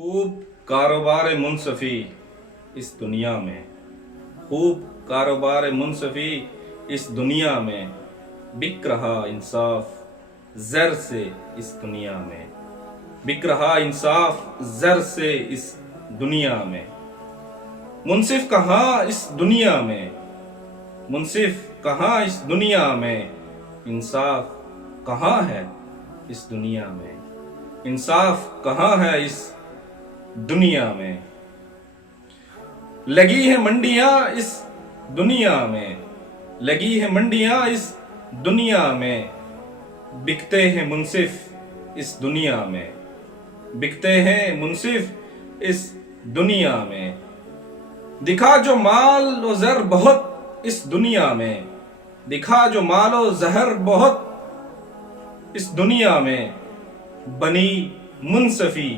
خوب کاروبار منصفی اس دنیا میں، خوب کاروبار منصفی اس دنیا میں، بک رہا انصاف زر سے اس دنیا میں، بک رہا انصاف زر سے اس دنیا میں۔ منصف کہاں اس دنیا میں، منصف کہاں اس دنیا میں، انصاف کہاں ہے اس دنیا میں، انصاف کہاں ہے اس دنیا میں۔ لگی ہے منڈیاں اس دنیا میں، لگی ہے منڈیاں اس دنیا میں، بکتے ہیں منصف اس دنیا میں، بکتے ہیں منصف اس دنیا میں۔ دکھا جو مال و زر بہت اس دنیا میں، دکھا جو مال و زہر بہت اس دنیا میں، بنی منصفی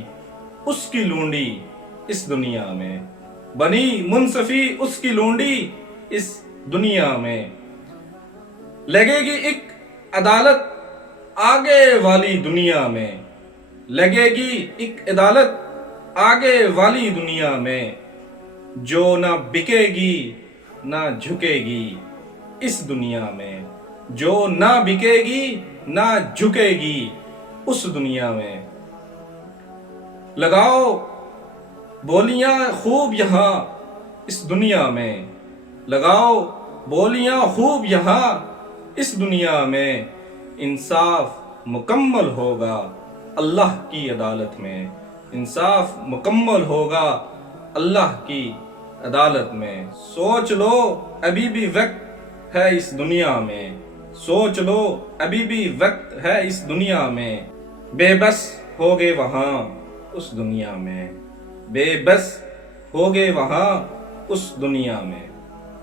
اس کی لونڈی اس دنیا میں، بنی منصفی اس کی لونڈی اس دنیا میں۔ لگے گی ایک عدالت آگے والی دنیا میں، لگے گی ایک عدالت آگے والی دنیا میں، جو نہ بکے گی نہ جھکے گی اس دنیا میں، جو نہ بکے گی نہ جھکے گی اس دنیا میں۔ لگاؤ بولیاں خوب یہاں اس دنیا میں، لگاؤ بولیاں خوب یہاں اس دنیا میں، انصاف مکمل ہوگا اللہ کی عدالت میں، انصاف مکمل ہوگا اللہ کی عدالت میں۔ سوچ لو ابھی بھی وقت ہے اس دنیا میں، سوچ لو ابھی بھی وقت ہے اس دنیا میں، بے بس ہوگے وہاں اس دنیا میں، بے بس ہوگے وہاں اس دنیا میں۔